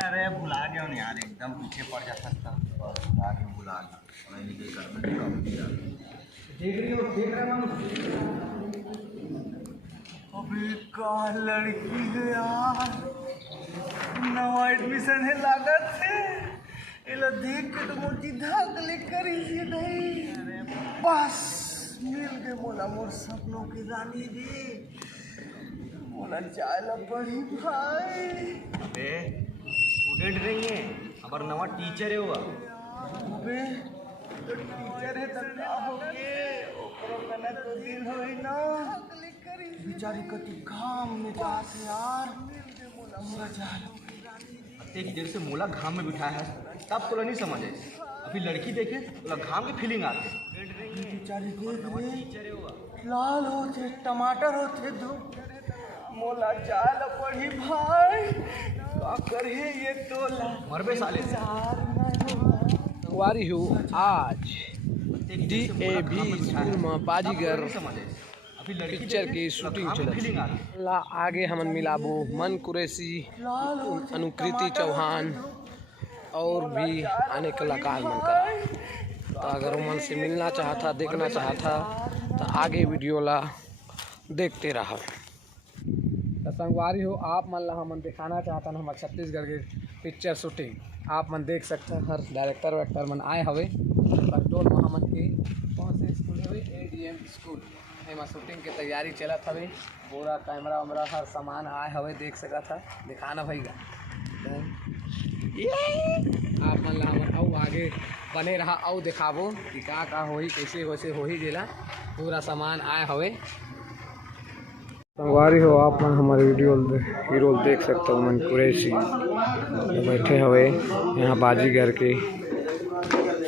अरे भुला गया हूँ यार, एकदम पीछे पड़ जाता था और बाद में भुला गया। अबे का लड़की है यार, नवा एडमिशन है लागत है, इला देख के तो मोती धाक लेकर ही नहीं। बस मिल गए मोला मोर सपनों की रानी रे, मोला चाला पड़ी भाई। अबे स्टूडेंट नहीं है, हमारा नवा टीचर है हुआ। अबे तो टीचर है तब का हो गए, ओकरो कना तो दिल होई ना। बेचारी कति घाम में जात है यार, मोला चाला अत्ते की देर से मोला घाम में बिठाया है, तब तो नहीं समझ है। अभी लड़की देखे तो घाम की फीलिंग आती है। बेचारी देख रे, लाल होते टमाटर होते धूप, मोला चाला पड़ी भाई, का करे ये तोला मरबे साले से। वारी हूँ आज DAV स्कूल में बाजीगर पिक्चर की शूटिंग चल आगे हमन मिलाबो मन कुरैशी, अनुकृति चौहान और भी अनेक कलाकार मन कर। तो अगर मन से मिलना चाहता, देखना चाहता तो आगे वीडियो ला देखते रहा। तो संगवारी हो आप मन ला हमन दिखाना चाहता हमारे छत्तीसगढ़ के पिक्चर शूटिंग आप मन देख सकते हैं। हर डायरेक्टर वैक्टर मन आए हवे बगडोल में हमन के कौन से स्कूल हवे ADM स्कूल एमा शूटिंग के तैयारी चलत हवे। पूरा कैमरा वैमरा हर सामान आए हवे, देख सकत था दिखाना भईगा। आप मन ला हमन अउ आगे बने रहा अउ दिखाबो कि का होही, कैसे वैसे होही जेला पूरा सामान आए हवे। संगवारी हो आप मन हमारे वीडियो हीरो देख सकते हो मन कुरैशी बैठे हुए यहाँ बाजीगर के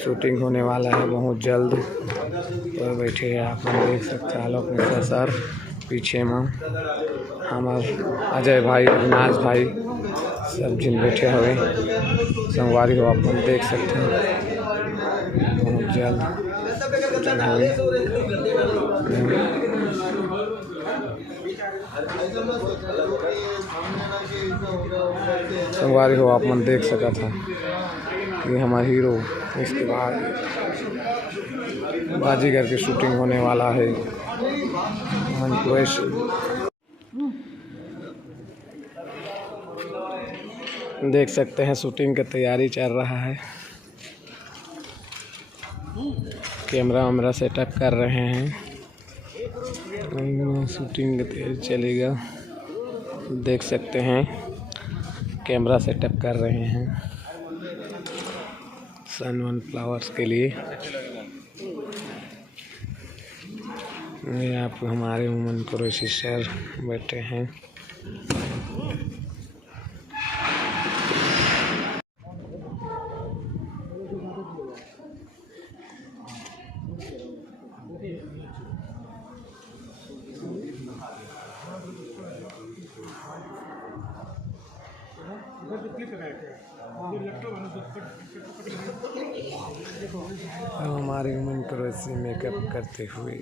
शूटिंग होने वाला है बहुत जल्द। तो बैठे हैं आप मन देख सकते हैं आलोक मिश्रा सर, पीछे में हमारे अजय भाई, अविनाश भाई सब जिन बैठे हुए। संगवारी हो आप मन देख सकते हैं बहुत जल्द संगवारी हो आप मन देख सका था ये हमारा हीरो। इसके बाद बाजीगर की शूटिंग होने वाला है मन कुरैशी। देख सकते हैं शूटिंग की तैयारी चल रहा है, कैमरा वैमरा सेटअप कर रहे हैं, शूटिंग की तैयारी चलेगा। देख सकते हैं कैमरा सेटअप कर रहे हैं सन फ्लावर्स के लिए। ये आप हमारे मन कुरैशी सर बैठे हैं। हमारे मन कुरैशी मेकअप करते हुए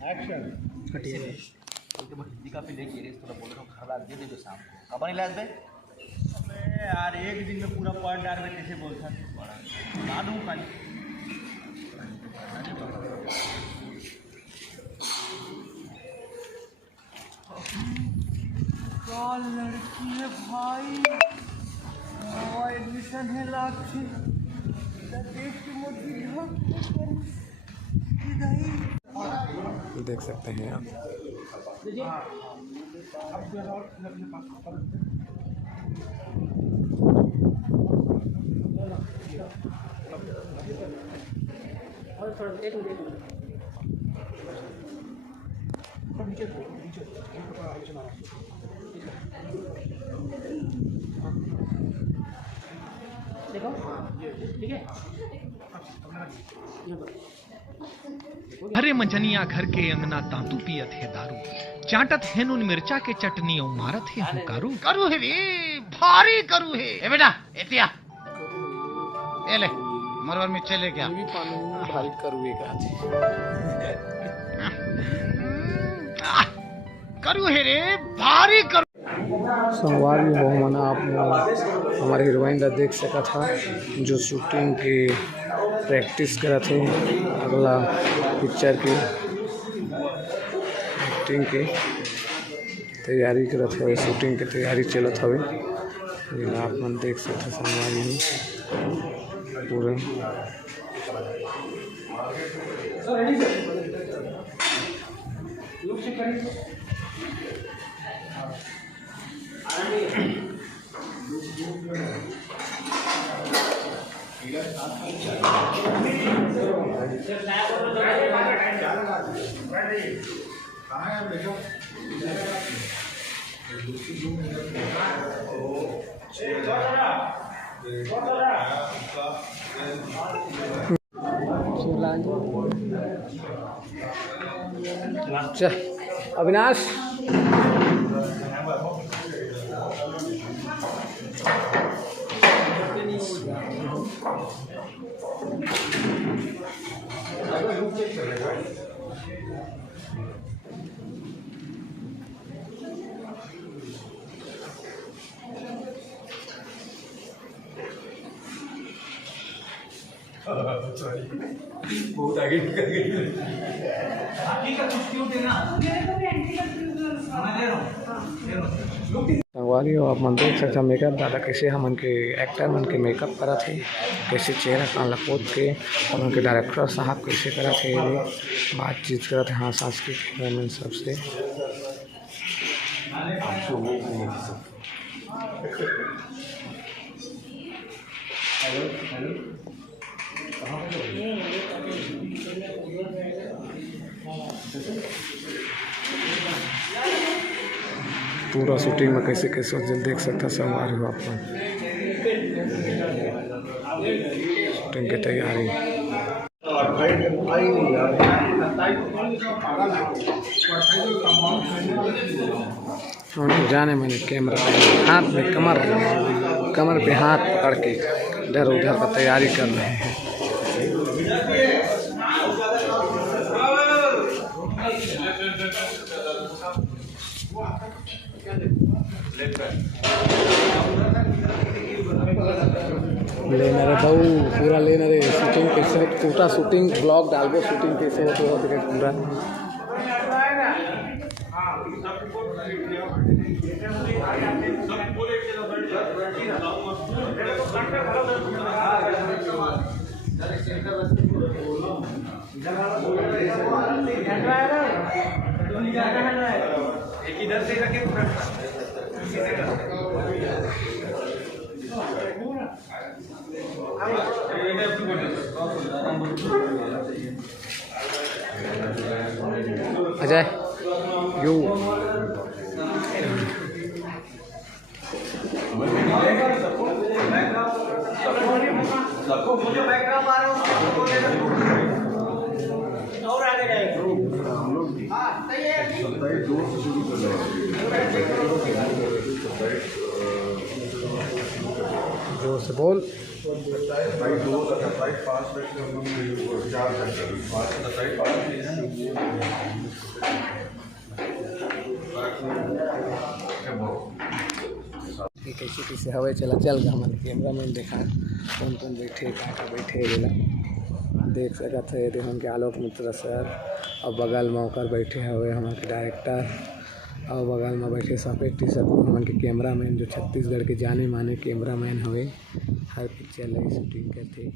एक्शन हिंदी का फिर लेके थोड़ा बोलो तो खराब दे दे जो शाम को कब नहीं लाद बे अबे यार एक दिन में पूरा पॉइंट डाल में कैसे बोलता ला दूँ कल लड़की है भाई एडमिशन है लाखी देख के मोटी देख सकते हैं आप। देखो ठीक है। हरे मंचनिया घर के अंगना तांतु पियत है दारू, चाटत है नून मिर्चा के चटनी और मारत है हुकारू। करू है रे भारी करू है ए बेटा एतिया ए ले मरवर में चले क्या भी पानी भारी करुए का करू है रे भारी करू। संगवारी हो मना आप हमारे हीरोइन का देख सका था जो शूटिंग की प्रैक्टिस करा थे अगला पिक्चर की एक्टिंग की तैयारी करत हवे शूटिंग की तैयारी चलत हवे आप मन देख सकते संगवारी हो पूरे अविनाश बहुत आगे निकल गई का कुछ क्यों देना संगवारी हो आप मन देख सकते मेकअप दादा कैसे हमन के एक्टर मन के मेकअप करा थे कैसे चेहरा कान लपोत के हमन के डायरेक्टर साहब कैसे करा थे बातचीत करा थे हाँ सांस्कृतिक मोमेंट सबसे पूरा शूटिंग में कैसे कैसे देख सकता संगवारी हो आप शूटिंग की तैयारी जाने मैंने कैमरा हाथ में कमर पे हाथ पकड़ के इधर उधर का तैयारी कर रहे हैं। लेना रे बहु पूरा लेना रे शूटिंग कैसे पूरा शूटिंग ब्लॉग डालबो शूटिंग कैसे होते पूरा एक इधर से रखे अजय यू सबको मुझे बैकग्राउंड आ रहा हूँ और आगे जाएंगे हम लोग हाँ सही है 27 से शुरू कर रहे हैं जोर से बोल 27 2 27 5 तक हम लोग 4 तक 5 27 5 कैसे कैसे हवे चला चल गया हमारे कैमरा मैन देखा कौन कौन बैठे का बैठे बोला देख सकत है देखो उनके आलोक मित्र सर और बगल में होकर बैठे हुए हमारे डायरेक्टर और बगल में बैठे सफ़ेद टी शर्ट में हमारे कैमरा मैन जो छत्तीसगढ़ के जाने माने कैमरा मैन हुए हर पिक्चर लगी शूटिंग करते।